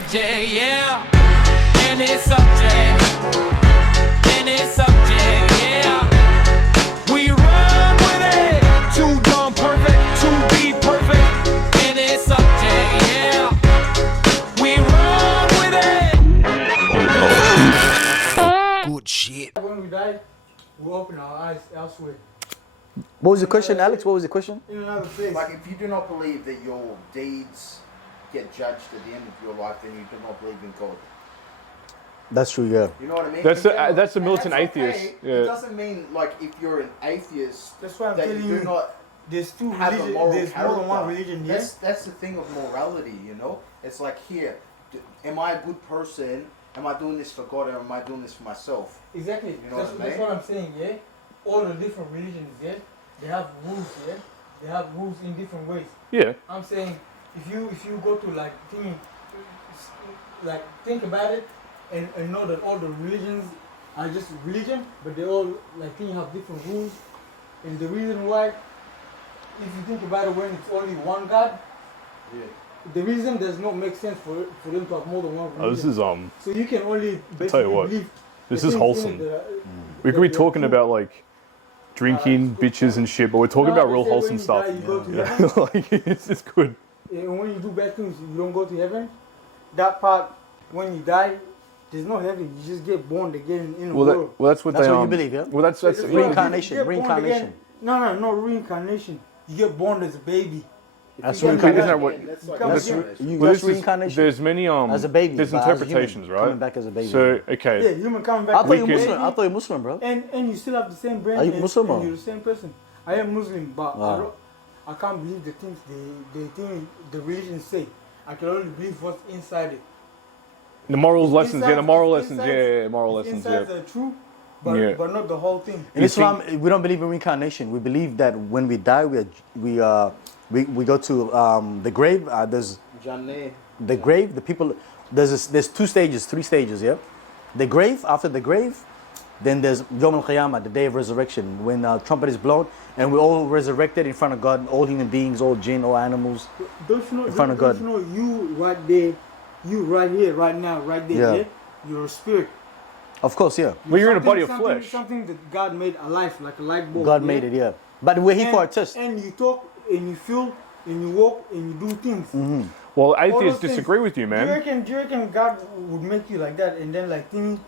subject, yeah. Any subject. Any subject, yeah. We run with it. Too dumb perfect to be perfect. Any subject, yeah. We run with it. Good shit. When we die, we open our eyes elsewhere. What was the question, Alex? What was the question? In another place. Like, if you do not believe that your deeds get judged at the end of your life, then you do not believe in God. That's true, yeah. You know what I mean? That's a militant that's atheist. okay. Yeah. It doesn't mean, like, if you're an atheist, That's why I'm that telling you you. do not There's two have a religions. moral There's more than one character. religion. Yes. That's the thing of morality, you know? It's like, here, am I a good person? Am I doing this for God, or am I doing this for myself? Exactly. You know that's, what I that's mean? what I'm saying. Yeah. All the different religions. Yeah. They have rules. Yeah. They have rules in different ways. Yeah. I'm saying if you go to think about it and know that all the religions are just religion, but they all have different rules. And the reason why, if you think about it, when it's only one God, the reason does not make sense for them to have more than one religion. Oh, this is So you can only basically tell you what, believe this the is same wholesome. thing We could be talking about like drinking, bitches and shit, but we're talking about real wholesome stuff. Yeah. Like it's good. And when you do bad things, you don't go to heaven. That part, when you die, there's no heaven. You just get born again in the world. That's what That's they what you believe, yeah? Well, that's Reincarnation, You get born reincarnation. again. No, not reincarnation. You get born as a baby. That's You reincarnation. Isn't that what? That's You like come That's, again. Well, that's this is- reincarnation. There's many As a baby. There's but as a human, interpretations, right? Coming back as a baby. So Yeah, okay, human coming back. I thought we you're can- Muslim. I thought you're Muslim, bro. And you still have the same brain. Are you and, Muslim and or? you're the same person. I am Muslim, but Wow. I can't believe the things the religions say. I can only believe what's inside it. the moral lessons. Yeah, the moral lessons. Insides- Yeah, moral lessons. Insides Yeah. are true, but, Yeah. but not the whole thing. In Islam, we don't believe in reincarnation. We believe that when we die, we go to the grave. There's Jannah. the grave. The people. There's 2 stages, 3 stages. Yeah, the grave. After the grave, then there's Yom Al Qiyamah, the day of resurrection, when trumpet is blown and we're all resurrected in front of God, all human beings, all jinn, all animals. Don't you know? In front of don't God. you know you right there, you right here, right now, right there. Yeah. Yeah? You're a spirit. Of course, yeah. Well, you're in a Something- body of something- flesh. Something that God made alive, like a light bulb. God yeah? made it, yeah. But we're here for a test. And you talk, and you feel, and you walk, and you do things. Well, All atheists those things. disagree with you, Do man. you reckon God would make you like that, and then things,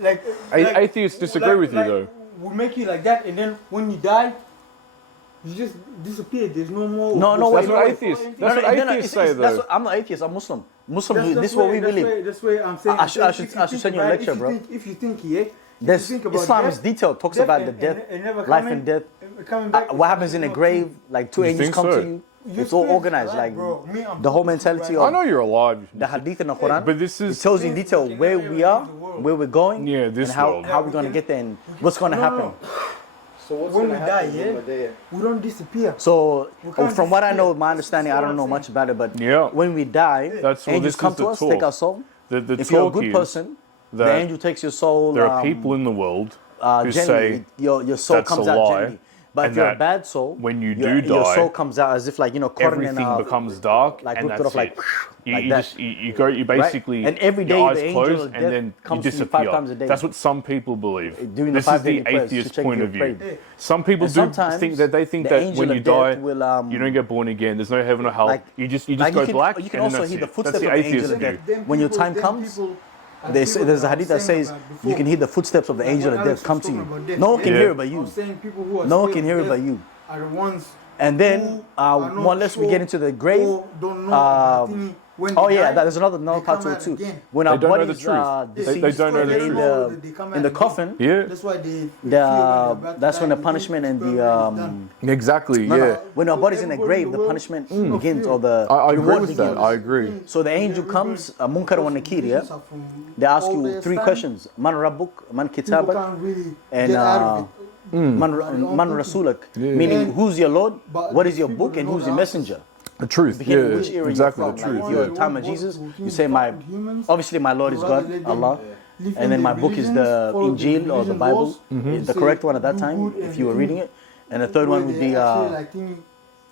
like Atheists disagree with you, though. Would make you like that, and then when you die, you just disappear. There's no more. No, That's wait, what wait. atheists. No, That's no, what no, no, atheists it's- say, that's though. what- I'm not atheist. I'm Muslim. Muslim. That's This is what we believe. That's why I'm saying. I should send you a lecture, bro. If you think, yeah. There's, Islam is detailed. Talks about the death, life and death. Coming back, What happens in a grave? Like 2 You angels think come so? to you. It's all organized. Like I'm the whole mentality I know of you're alive. the hadith in the Quran. But this is- it tells you in detail where we are, where we're going, Yeah, this and world. how we're gonna get there, and what's gonna happen. So what's When gonna we die, happen yeah? when we're there? we don't disappear. So, can't from what I know, disappear. my understanding, I don't know much about it, but Yeah. when we die, That's well, angels this come is to the us, talk. take our soul. The If you're a talk good is person, the that angel takes your soul. there are people in the world who generally, say your soul that's comes a out lie, gently. But if and you're a that bad soul, when you your do die, soul comes out as if caught in everything becomes dark, like and ripped it that's off, like, it. You, like you that. just you basically And every day your eyes the angel close of and death then you comes to you disappear. 5 times a day. That's what some people believe. During the This 5 is the daily prayers, to atheist check point if of you've view. prayed. Some people And do sometimes think that they think the that angel when of you die, death will, you don't get born again. There's no heaven or hell. like- you just like go black. You can and also then hear the that's it. footsteps That's of the the angel atheist of view. death. When your time comes, there's a hadith that says you can hear the footsteps of the angel of death come to you. No one can Yeah. hear it but you. I'm saying people who are No one scared can of hear it death but you. Are the ones And then, who are not more or less, we sure get into the grave. or don't know about thing when Oh they yeah, die, there's another they part to come it out too. again. When They our don't know the bodies truth. are They deceased don't know the in truth. the in the coffin, Yeah. That's why they that's when the punishment and the Exactly. no, no, Yeah. when our body's in the grave, the punishment begins, or the I agree reward with that. begins. I agree. So the angel comes, Munkar wa Nakir, yeah? They ask you 3 questions: Man Rabbuk, Man Kitabak, and Man Rasulak. Meaning, who's your Lord? What is your book? And who's your messenger? The truth. Beginning Yeah. which era Exactly. you're The from. truth. Like, if you're Yeah. time of Jesus, you say obviously my Lord is God, Allah. And then my book is the Injil or the Bible, the correct one at that time, if you were reading it. And the third one would be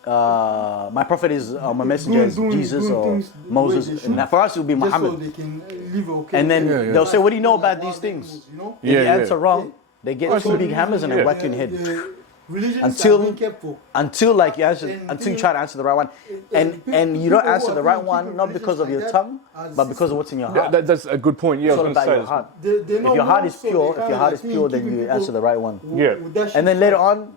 my prophet is my messenger is Jesus doing or things the way Moses. they should, And for us, it would be just so Muhammad. they can live okay. And then Yeah, yeah. they'll say, "What do you know about Like these wild things?" animals, you know? If you Yeah, answer yeah. wrong, they get That's two the big reason hammers and they Yeah. whack you in the head. Religions Until- are being kept for. Until like you answer, And until you thing- try to answer the right one, and you don't answer the right one not because of your tongue, but because of what's in your heart. That's a good point. Yeah, It's I all was going about to your say. heart. They If your heart is pure, if your heart is pure, then you answer the right one. Yeah. And then later on,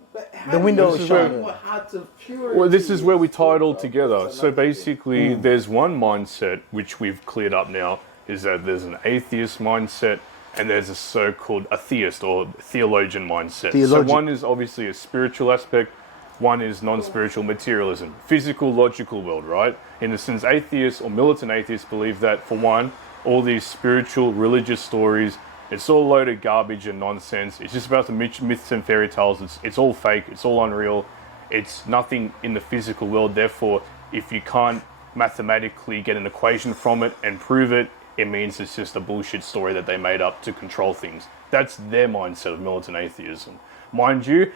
the window This is is where- showing. Well, this is where we tie it all together. So basically, there's one mindset which we've cleared up now, is that there's an atheist mindset and there's a so-called a theist or theologian mindset. Theologian. So one is obviously a spiritual aspect, one is non-spiritual materialism, physical, logical world, right? In the sense, atheists or militant atheists believe that, for one, all these spiritual, religious stories, it's all a load of garbage and nonsense. It's just about the myths and fairy tales. It's all fake. It's all unreal. It's nothing in the physical world. Therefore, if you can't mathematically get an equation from it and prove it, it means it's just a bullshit story that they made up to control things. That's their mindset of militant atheism. Mind you,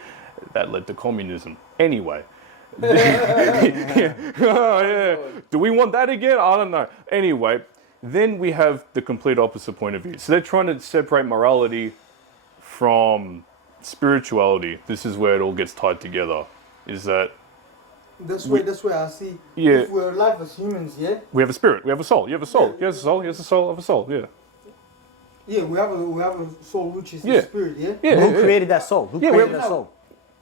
that led to communism. Anyway. Oh, yeah. Do we want that again? I don't know. Anyway, then we have the complete opposite point of view. So they're trying to separate morality from spirituality. This is where it all gets tied together. Is that That's why I see. Yeah. If we're alive as humans, yeah, we have a spirit, we have a soul. You have a soul. You have a soul. You have a soul of a soul. Yeah. yeah, we have a soul which is Yeah. the spirit, yeah. Yeah. Who created that soul? Who Yeah, we created have- that soul?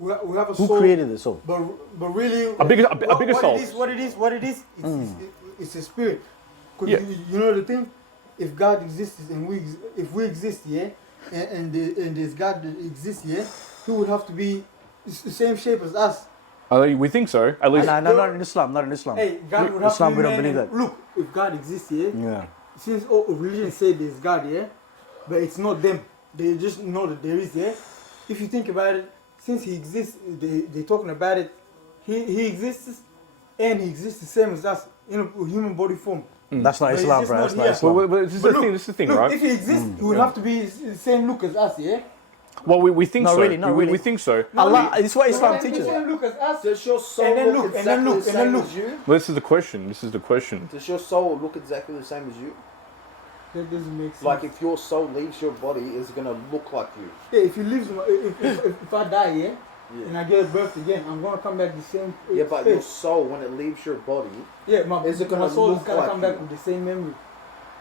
We have a Who soul. created the soul? But really, A bigger what soul. What it is, it's a spirit. 'Cause Yeah. you know the thing, if God exists and if we exist, yeah, and there's God that exists, yeah, He would have to be the same shape as us. We think so. At least. No, not in Islam. Not in Islam. Hey, God would have Islam, to be we don't man believe and- that. Look, if God exists, yeah, Yeah. since all religions say there's God, yeah, but it's not them. They just know that there is, yeah. If you think about it, since He exists, they're talking about it. He exists, and He exists the same as us in a human body form. That's not But it's Islam, just bro. not That's not here. Islam. Well, this is But the thing. This is the thing, look, right? if He exists, He would have to be the same look as us, yeah. Well, we think Not so. really, not we really. think so. Allah, it's what Islam The teaches. same look as us. Does your soul And then look look, and exactly then look, the and then same look. as you? Well, this is the question. This is the question. Does your soul look exactly the same as you? That doesn't make sense. Like if your soul leaves your body, is it gonna look like you? Yeah, if he lives, if I die, yeah, Yeah. and I give birth again, I'm gonna come back the same. Yeah, but your face. soul, when it leaves your body, Yeah, Is it gonna my soul is look gonna like come back you? with the same memory.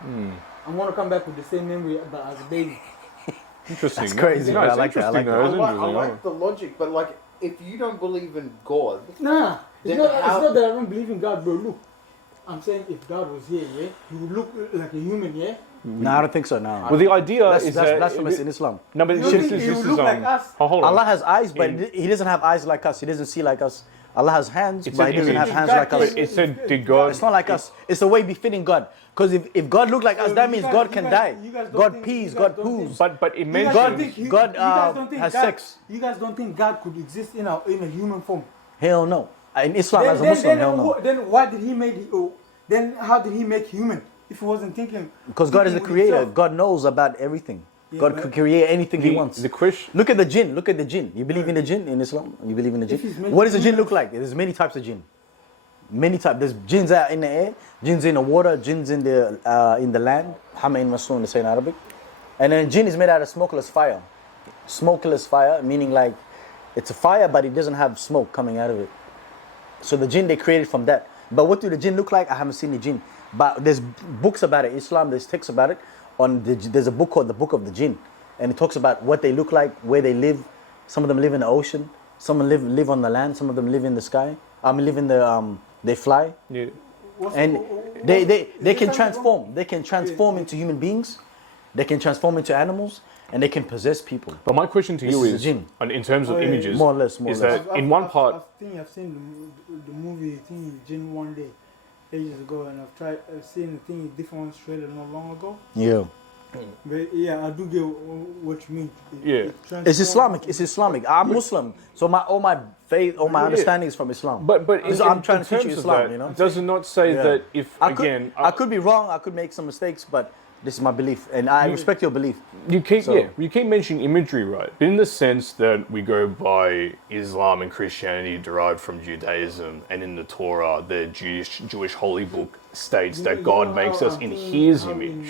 I'm gonna come back with the same memory, but as a baby. Interesting. That's crazy, No, bro. I it's like that, I like interesting, that. though. I It's like interesting. the logic, but like if you don't believe in God, Nah, it's Then not. how- It's not that I don't believe in God, bro. Look, I'm saying if God was here, yeah, he would look like a human, yeah. No, I don't think so. No. Well, the idea That's is that blasphemous in Islam. no, but You this don't is think he this would is look like us? Oh, hold on. Allah has eyes, but In- He doesn't have eyes like us. He doesn't see like us. Allah has hands, It's but an He doesn't image. have hands God like us. can- It said, did God? It's not like us. It's the way befitting God. Because if God looked like us, that You means guys- God you can guys- die. you guys don't God think- pees, you God guys don't poos. But it You guys mentions don't think you God, guys don't think has God, sex. You guys don't think God could exist in a human form. Hell no. In Islam, as a Muslim, hell no. Then why did He make? Then how did He make human if He wasn't thinking? Because God is the thinking with creator. himself? God knows about everything. Yeah, God but- could create anything He the, wants. the question. Look at the jinn. Look at the jinn. You believe in the jinn in Islam? You believe in the If he's jinn? making What does the jinn humans- look like? There's many types of jinn. Many types. There's jinns out in the air, jinns in the water, jinns in the land. Hama in Masoon, they say in Arabic. And then jinn is made out of smokeless fire. Smokeless fire, meaning like it's a fire, but it doesn't have smoke coming out of it. So the jinn they created from that. But what do the jinn look like? I haven't seen the jinn. But there's books about it. Islam, there's texts about it. There's a book called the Book of the Jinn. And it talks about what they look like, where they live. Some of them live in the ocean. Some live on the land. Some of them live in the sky. Live in the, they fly. Yeah. And they can transform. They can transform into human beings. They can transform into animals. And they can possess people. But my question to This you is a is, jinn. in terms of Oh, yeah, images, More or less, more is or less. that in one part, I think I've seen the movie thing Jinn one day, ages ago, and I've seen the thing different ones trailer not long ago. Yeah. But yeah, I do get what you mean. Yeah. It's transforms- Islamic. It's Islamic. I'm Muslim. So all my faith, all my understanding is from Islam. but So I'm trying to teach you terms of Islam, that, you know? does it not say Yeah. that if I again, could be wrong. I could make some mistakes, but This is my belief, and I respect your belief. You keep So- you keep mentioning imagery, right? But in the sense that we go by Islam and Christianity derived from Judaism, and in the Torah, the Jewish holy book states that God makes us in His image.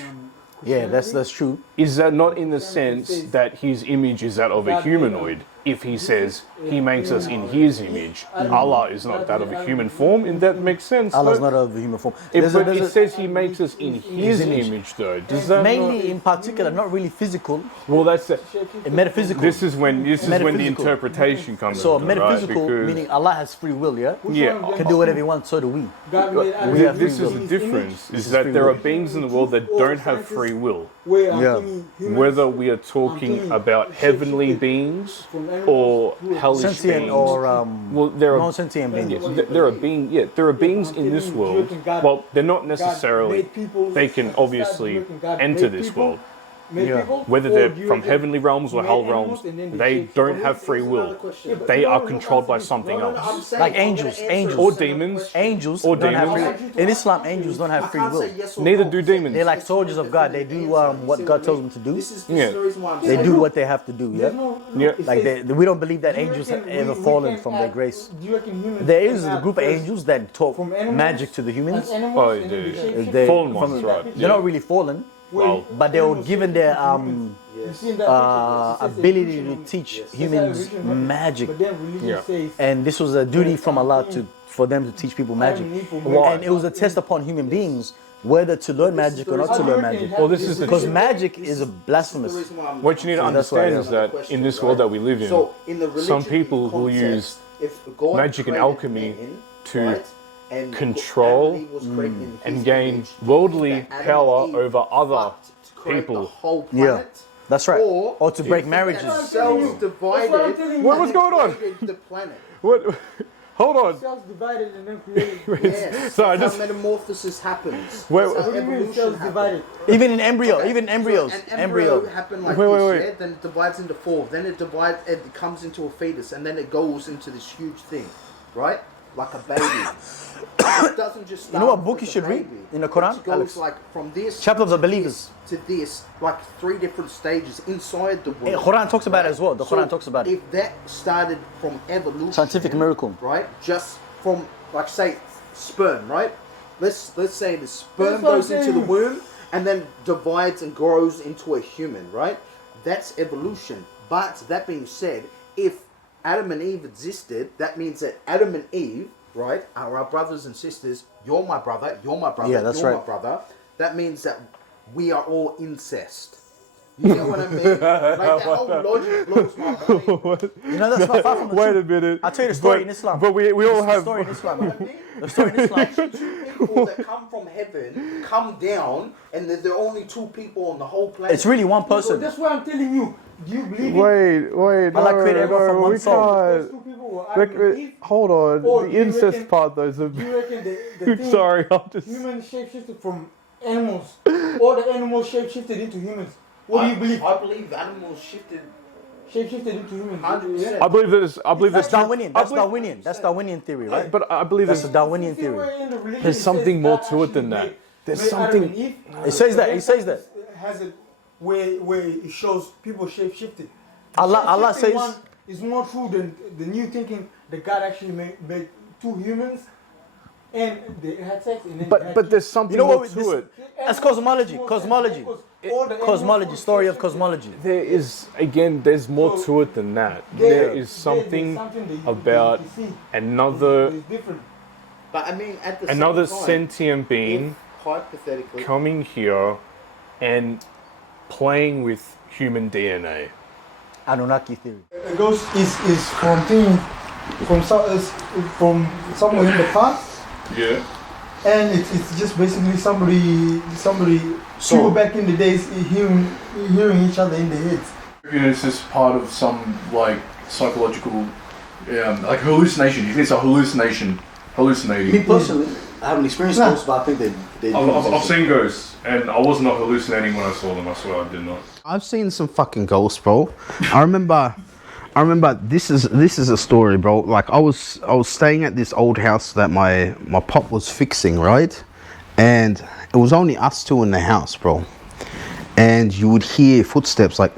Yeah, that's true. Is that not in the sense that His image is that of a humanoid? If He says He makes us in His image, Allah is not that of a human form, and that makes sense. Allah's no? not of a human form. But it says He makes us in His image, though. Does that mainly in particular, not really physical, Well, that's it. metaphysical. This is when the Metaphysical. interpretation comes So in, metaphysical, right? Because meaning Allah has free will, yeah? yeah, Can do whatever He wants, so do we. God made Adam We have in this free is will. the His difference: image, is that free there are will. beings in the world that don't have free will. where I'm Yeah. thinking humans Whether we are talking about heavenly beings or hellish Sentient beings. or well, there are non-sentient beings. there are beings in this world. Well, they're not necessarily. They can obviously enter this world. Yeah. Whether they're from heavenly realms or hell realms, they don't have free will. They are controlled by something else. Like angels, Or demons. Angels Or don't have demons. free. In Islam, angels don't have free will. Neither do demons. They're like soldiers of God. They do what God tells them to do. Yeah. the reason why I'm They saying do what they have to do. Yeah. Yeah. Like we don't believe that angels have ever fallen from their grace. There is a group of angels that talk magic to the humans. Oh, they do. They, Fallen ones, right? They're not really fallen, Well, but they were given their ability to teach humans magic. But then religion Yeah. says And this was a duty from Allah for them to teach people magic. Why? And it was a test upon human beings whether to learn magic or not to learn magic. Well, this is the Because magic is a blasphemous. what you need to that's why, understand yeah. is that in this world that we live in, So in the religion some people will use if God magic and created alchemy man, to right, and control Adam was created in and his gain image, worldly that Adam power and Eve over other fucked to create people. The whole Yeah. planet, That's right. Or to break marriages. Cells divided. telling you. What was and going on? created The planet. What? Hold on. cells divided and then created. Yes. So I That's just- how metamorphosis happens. Wait, That's how What do you mean evolution cells happens. divided? Even in embryo, Okay, even so embryos. an embryo Embryo. happen like Wait, this, wait. yeah? Then it divides into four. Then it divides. It comes into a fetus, and then it goes into this huge thing, right? Like a baby. It doesn't just. You know what start book you as a should read baby. in the Quran, It goes Alex? like from this Chapter of the to Believers. this to this, like 3 different stages inside the womb. Quran talks about it as well. The So Quran talks about it. If that started from evolution, Scientific miracle. right? Just from like say sperm, right? Let's say the sperm That's what I'm goes into the saying. womb and then divides and grows into a human, right? That's evolution. But that being said, if Adam and Eve existed, that means that Adam and Eve, right, are our brothers and sisters. You're my brother. You're my brother. Yeah, that's you're right. my brother. That means that we are all incest. You get what I mean? Like that whole logic blows my mind. You know that's not far from the Wait a truth. minute. I'll tell you the story in Islam. But we all The have. story in Islam. You know what I mean? The story in Islam. Two people that come from heaven come down, and there are only 2 people on the whole planet. It's really one So person. that's why I'm telling you. Do you believe it? Wait. Allah created everyone from one soul. Those 2 people were Adam and Eve? Hold on. Or The do you incest reckon- part, though, is a. Do you reckon the thing, Sorry, I'm just. humans shapeshifted from animals, or the animals shapeshifted into humans? What do you believe? I believe animals shifted. Shapeshifted into humans. 100%. I believe there's. I believe That's there's. Darwinian. That's Darwinian. That's Darwinian theory, right? But I believe That's there's. the Darwinian theory. There's something more to it than that. There's something- It says that. It says that. Has it where it shows people shapeshifted. Allah Shapeshifting says- one is more true than the new thinking that God actually made 2 humans and they had sex and then they had But there's kids. something You know more what? to it. That's cosmology. Cosmology. All the Cosmology. animals Story of shapeshifted. cosmology. There is again. There's more to it than that. There is something that you- about that you see. another It's different. But I mean, at the another same time, sentient being if, hypothetically, coming here and playing with human DNA. Anunnaki theory. A ghost is from somewhere in the past, Yeah. and it's just basically somebody people back in the days hearing each other in the heads. It's just part of some like psychological, like hallucination. It's a hallucination, hallucinating. personally, I haven't experienced Nah. ghosts, but I think they I've seen ghosts, and I was not hallucinating when I saw them. I swear I did not. I've seen some fucking ghosts, bro. I remember this is a story, bro. Like I was staying at this old house that my pop was fixing, right? And it was only us 2 in the house, bro. and you would hear footsteps like.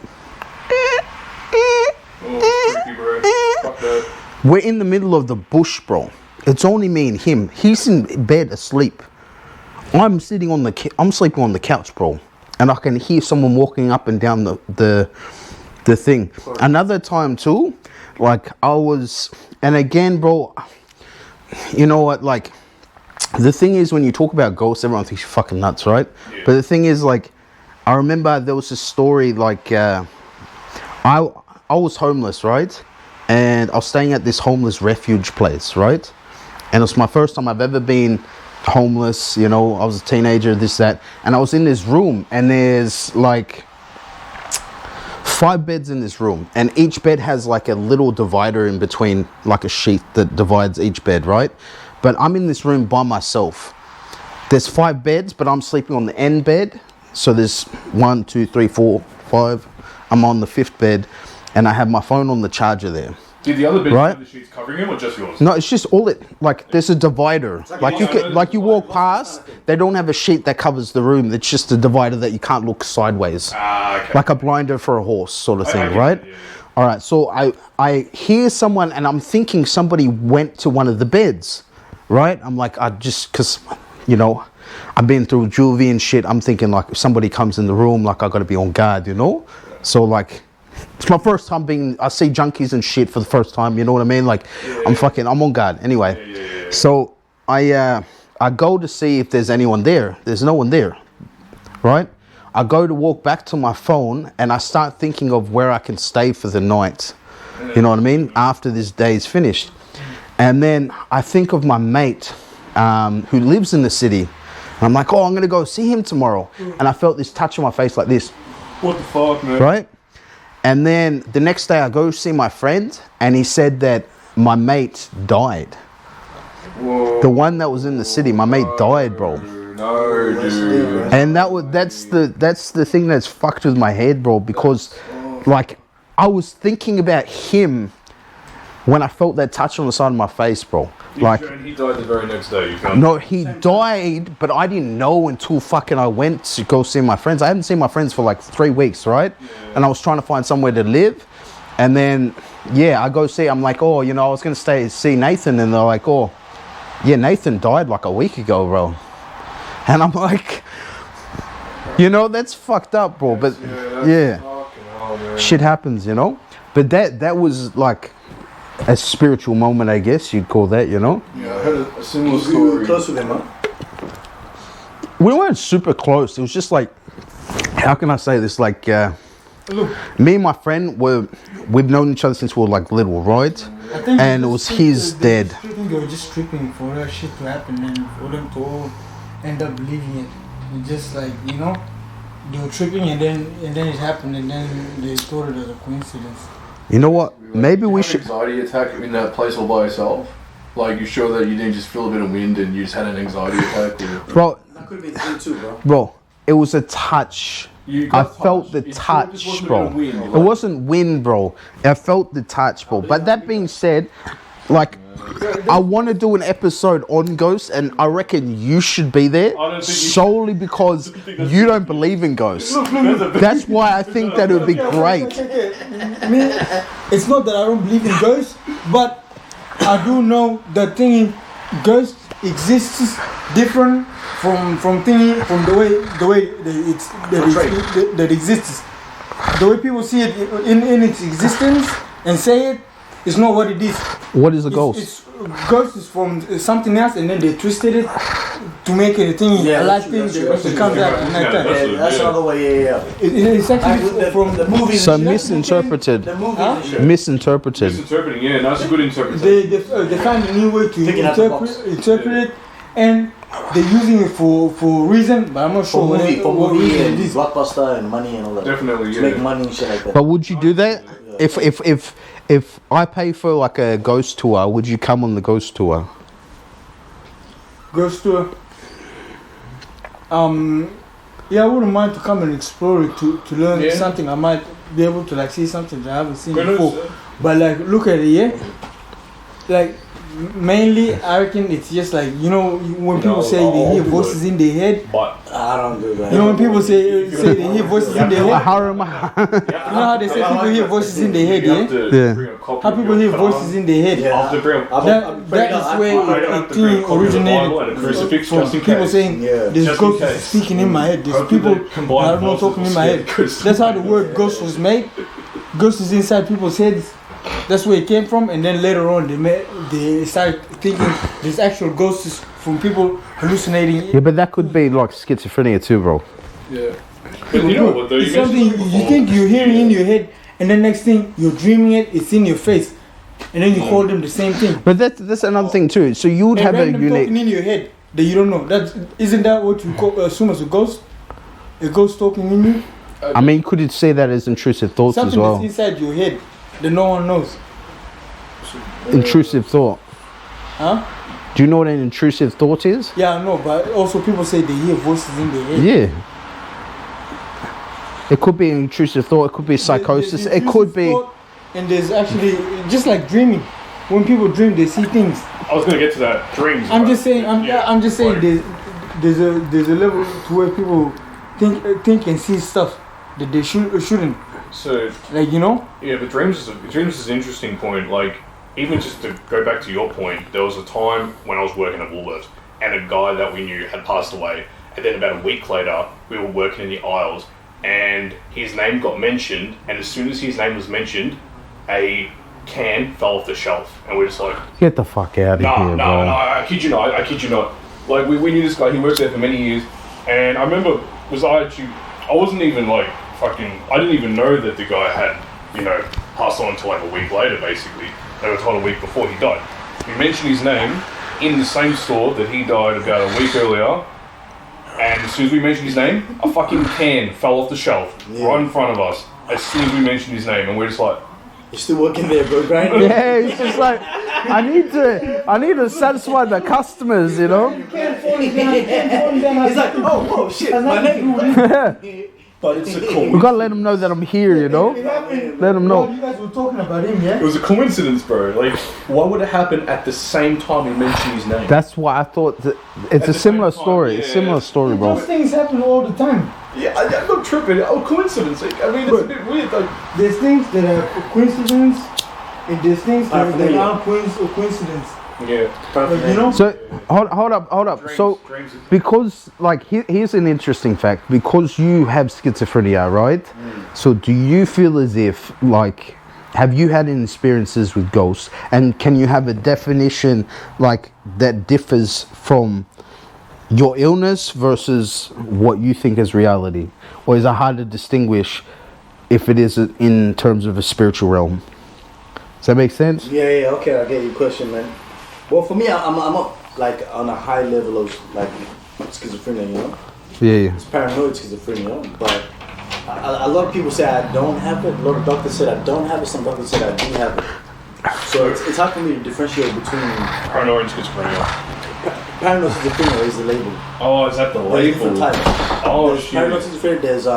Oh, creepy, bro. Fuck that. We're in the middle of the bush, bro. It's only me and him. He's in bed asleep. I'm sitting on I'm sleeping on the couch, bro, and I can hear someone walking up and down the thing. Another time too, like I was, and again, bro, you know what? Like, the thing is, when you talk about ghosts, everyone thinks you're fucking nuts, right? Yeah. But the thing is, like, I remember there was a story, like, I was homeless, right? And I was staying at this homeless refuge place, right? And it was my first time I've ever been homeless, you know. I was a teenager, this, that. And I was in this room, and there's, like, 5 beds in this room. And each bed has, like, a little divider in between, like a sheet that divides each bed, right? But I'm in this room by myself. There's 5 beds, but I'm sleeping on the end bed. So there's 1, 2, 3, 4, 5. I'm on the 5th bed, and I have my phone on the charger there. Did the other beds Right. have the sheets covering him or just yours? No, it's just all it, like, there's a divider. Like you walk past, they don't have a sheet that covers the room. It's just a divider that you can't look sideways. Ah, okay. Like a blinder for a horse sort of I thing, get right? that, yeah, yeah. All right, so I hear someone, and I'm thinking somebody went to one of the beds, right? I'm like, because, you know, I've been through juvie and shit. I'm thinking, like, if somebody comes in the room, like, I got to be on guard, you know? So, like, it's my first time I see junkies and shit for the first time, you know what I mean? Like, I'm on guard. Anyway, so I go to see if there's anyone there. There's no one there, right? I go to walk back to my phone, and I start thinking of where I can stay for the night. You know what I mean? After this day's finished. And then I think of my mate who lives in the city. And I'm like, oh, I'm going to go see him tomorrow. And I felt this touch on my face like this, What the fuck, man? right? And then the next day I go see my friend, and he said that my mate died. Whoa. The one that was in the city, my mate died, bro. No, dude. And that's the thing that's fucked with my head, bro, because like I was thinking about him when I felt that touch on the side of my face, bro. Like, And he died the very next day. You found no, he died, but I didn't know until fucking I went to go see my friends. I hadn't seen my friends for like 3 weeks, right? And I was trying to find somewhere to live. And then, yeah, I go see, I'm like, oh, you know, I was going to see Nathan. And they're like, oh, yeah, Nathan died like a week ago, bro. And I'm like, you know, that's fucked up, bro. But yeah, shit happens, you know. But that was like a spiritual moment, I guess you'd call that, you know. Yeah, I heard a similar You story. were close with him, huh? We weren't super close. It was just like, how can I say this? Like, me and my friend we've known each other since we were like little, right? I think And it was his dad. I think they were just tripping for that shit to happen and for them to all end up believing it. It's just like, you know, they were tripping and then it happened and then they thought it as a coincidence. You know what? Maybe we You had should. an anxiety attack in that place all by yourself. Like, you sure that you didn't just feel a bit of wind and you just had an anxiety attack? Or, Bro, That could have been him too, bro. bro, it was a touch. You I got felt touched. the It just touch, wasn't bro. a wind, It wasn't wind, bro. I felt the touch, bro. But that being said, like, I want to do an episode on ghosts, and I reckon you should be there I don't think you solely because you don't believe in ghosts. That's why I think that it would be great. Me, it's not that I don't believe in ghosts, but I do know that thingy ghosts exists different from the way that exists. The way people see it in its existence and say it is not what it is. What is a ghost? Ghost is from something else, and then they twisted it to make it a thing, Yeah, a light that's thing true, that's that true. comes out at night time. that's Yeah, that's another way, yeah. It's actually The, from the movies. So and shit. misinterpreted. The movies Huh? and shit. Misinterpreted. Misinterpreting, yeah, that's a good interpretation. they find a new way to Thinking out the box. interpret it, and they're using it for reason, but I'm not sure For movie, what reason it and is. blockbuster and money and all that. Definitely, To yeah. make money and shit like that. But would you do that? If I pay for like a ghost tour, would you come on the ghost tour? Goes to yeah, I wouldn't mind to come and explore it to learn Yeah. something. I might be able to like see something that I haven't seen Good news, before. But like look at it, yeah. Like mainly, I reckon it's just like, you know, when people say they hear voices in their head. But I don't do that. You know when people say they hear voices in their head. How am I? You know how they say people hear voices in their head, yeah? Yeah. How people hear voices in their head. Yeah. That is where a thing originated from people saying there's Just in ghosts case. speaking in my head. There's people I don't know talking in my head. That's how the word ghost was made. Ghost is inside people's heads. That's where it came from, and then later on they started thinking there's actual ghosts from people hallucinating. Yeah, but that could be like schizophrenia too, bro. Yeah. But you know what though? It's You mentioned something it you before. think you're hearing in your head, and then next thing you're dreaming it, it's in your face, and then you call them the same thing. But that's another thing too. So you would A have a random talking unique. in your head that you don't know. Isn't that what you assume as a ghost? A ghost talking in you? I mean, could you say that as intrusive thoughts as Something well? that's inside your head that no one knows. Intrusive thought. Huh? Do you know what an intrusive thought is? Yeah, I know, but also people say they hear voices in their head. Yeah. It could be an intrusive thought. It could be psychosis. There's It could be. thought, and there's actually just like dreaming. When people dream, they see things. I was gonna get to that. Dreams. I'm right? just saying. I'm just saying. Like, There's a level to where people think and see stuff that they shouldn't. So Like, you know. yeah, but dreams is an interesting point. Like even just to go back to your point, there was a time when I was working at Woolworths, and a guy that we knew had passed away, and then about a week later, we were working in the aisles, and his name got mentioned, and as soon as his name was mentioned, a can fell off the shelf, and we're just like, Get the fuck out of no, here, bro. I kid you not, I kid you not. Like, we knew this guy, he worked there for many years, and I remember, I wasn't even like, I didn't even know that the guy had, passed on until like a week later, basically. They were told a week before he died. We mentioned his name in the same store that he died about a week earlier, and as soon as we mentioned his name, a fucking can fell off the shelf right in front of us, as soon as we mentioned his name, and we're just like, You're still working there, bro, right? Yeah, it's just like I need to satisfy the customers, you know. He's like, oh, whoa, shit, my name. but it's a We gotta let them know that I'm here, you know. Let them know. You guys were talking about him, yeah? It was a coincidence, bro. Like, why would it happen at the same time we mentioned his name? That's why I thought that it's At a the similar same time, story. yeah. A similar story, Those bro. things happen all the time. Yeah, I'm not tripping. Oh, coincidence. Like, I mean, it's a bit weird. Like, There's things that are coincidence, and there's things that Paraphernalia. aren't coincidence. yeah. Like, you know? So hold up. So because like here's an interesting fact. Because you have schizophrenia, right? So do you feel as if like have you had any experiences with ghosts, and can you have a definition like that differs from your illness versus what you think is reality, or is it hard to distinguish if it is in terms of a spiritual realm? Does that make sense? Yeah, okay, I get your question, man. Well, for me, I'm up like on a high level of like schizophrenia, you know. Yeah. It's paranoid schizophrenia, but a lot of people say I don't have it. A lot of doctors said I don't have it. Some doctors said I do have it. So it's hard for me to differentiate between Paranoid and schizophrenia. paranoid schizophrenia is the label. Oh, is that the There's label? different types. Oh, There's paranoid shit. schizophrenia. There's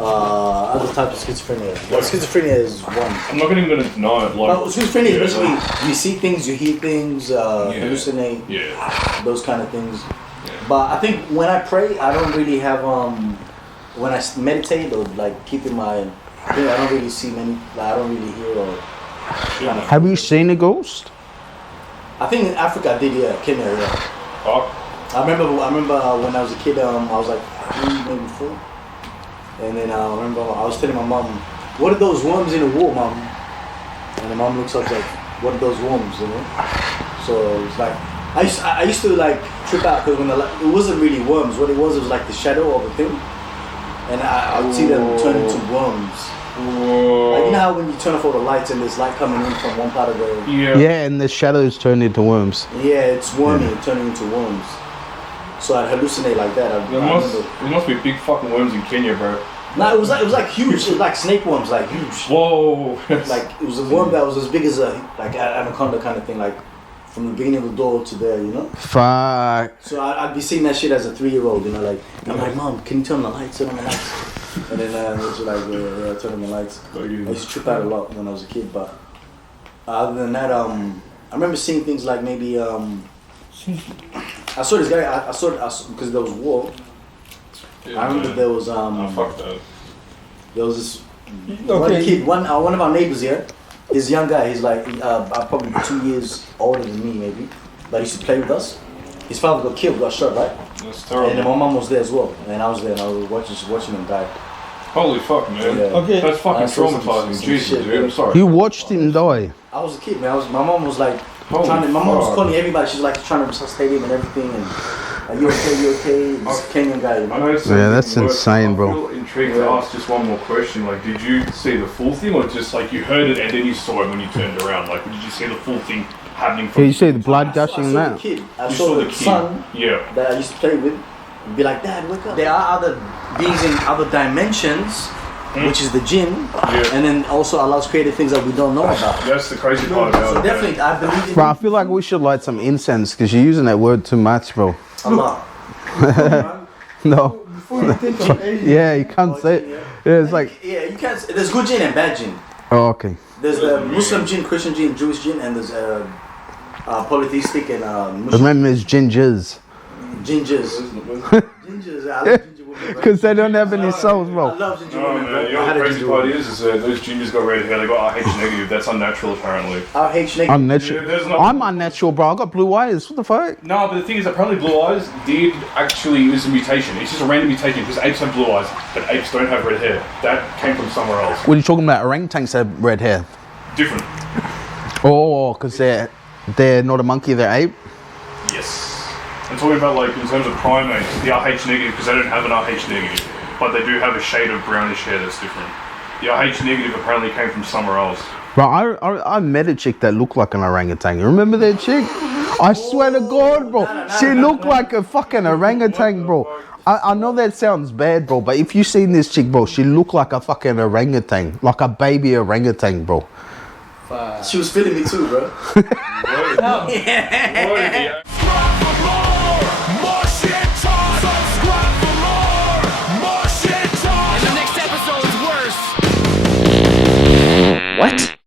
other types of schizophrenia. But schizophrenia is one. I'm not even gonna know. Like, Well, schizophrenia yeah, is basically you see things, you hear things, hallucinate, Yeah. those kind of things. But I think when I pray, I don't really have when I meditate or like keeping my I don't really see many. Like, I don't really hear or kind of. Have you seen a ghost? I think in Africa I did, yeah, Kenya, yeah. Fuck. I remember when I was a kid, I was like 3, maybe 4, and then I remember I was telling my mom, "What are those worms in the wall, mom?" And the mom looks up like, "What are those worms?" You know. So it's like I used to like trip out because when it wasn't really worms. What it was like the shadow of a thing, and I would see them turn into worms. Like, you know how when you turn off all the lights and there's light coming in from one part of the Yeah, and the shadows turn into worms. yeah, it's wormy, turning into worms. So I'd hallucinate like that. There must be big fucking worms in Kenya, bro. No, it was like huge. It was like snake worms, like huge. Whoa. Like it was a worm that was as big as a like an anaconda kind of thing, like from the beginning of the door to there, you know. Fuck. So I'd be seeing that shit as a 3-year-old, you know, like I'm like, Mom, can you turn the lights? Turn on the lights. And then it's like, yeah, turn on the lights. I used to trip out a lot when I was a kid, but other than that, I remember seeing things like maybe I I saw this guy. I saw because there was war. Yeah, I remember man. there was Oh, fuck that. there was this one Okay. kid. One of our neighbors here. He's a young guy. He's like probably 2 years older than me, maybe. But he used to play with us. His father got killed, got shot, right? That's And then terrible. my mom was there as well, and I was there, and I was watching him die. Holy fuck, man. Yeah. Okay. That's fucking I saw some traumatizing. Jesus, shit, dude. I'm man. sorry. You watched him die. I was a kid, man. My mom was like Holy my mom was fuck. calling everybody. She was like trying to resuscitate him and everything. And are you okay? You okay? This Kenyan guy. You I know? know it's Yeah, that's something worse, insane, but I bro. feel intrigued to ask just one more question. Like, did you see the full thing, or just like you heard it and then you saw it when you turned around? Like, did you see the full thing happening? Can you see the blood I gushing saw and the that? kid. I You saw the kid. son Yeah. that I used to play with. And be like, Dad, wake up. There are other beings in other dimensions, which is the jinn, Yeah. and then also allows creative things that we don't know about. That's the crazy part about So it. definitely, I believe in Bro, I feel like we should light some incense because you're using that word too much, bro. Allah. No. Before you think of aliens, Yeah, you can't say it. Yeah, it's like, Yeah, you can't. There's good jinn and bad jinn. oh, okay. There's the Muslim jinn, Christian jinn, Jewish jinn, and there's polytheistic and Muslim Remember, it's gingers. gingers. Gingers, I love ginger women, bro. Because they don't have any souls, I bro. love ginger Oh women, bro. man, you know I what had the a crazy ginger part woman. is those gingers got red hair, they got RH negative, that's unnatural apparently. RH negative. Unnatural. Yeah, there's no- I'm unnatural, bro. I got blue eyes. What the fuck? No, but the thing is, apparently blue eyes did actually use a mutation. It's just a random mutation because apes have blue eyes, but apes don't have red hair. That came from somewhere else. What are you talking about? Orangutans have red hair. Different. Oh, because they're not a monkey, they're ape. Yes. I'm talking about like in terms of primates, the RH negative, because they don't have an RH negative, but they do have a shade of brownish hair that's different. The RH negative apparently came from somewhere else. Bro, I met a chick that looked like an orangutan. You remember that chick? I swear to God, bro. She looked like a fucking orangutan, bro. I know that sounds bad, bro, but if you seen this chick, bro, she looked like a fucking orangutan. Like a baby orangutan, bro. She was feeling me too, bro. Yeah. Subscribe for more. More shit talk. Subscribe for more. More shit talk. And the next episode is worse. What?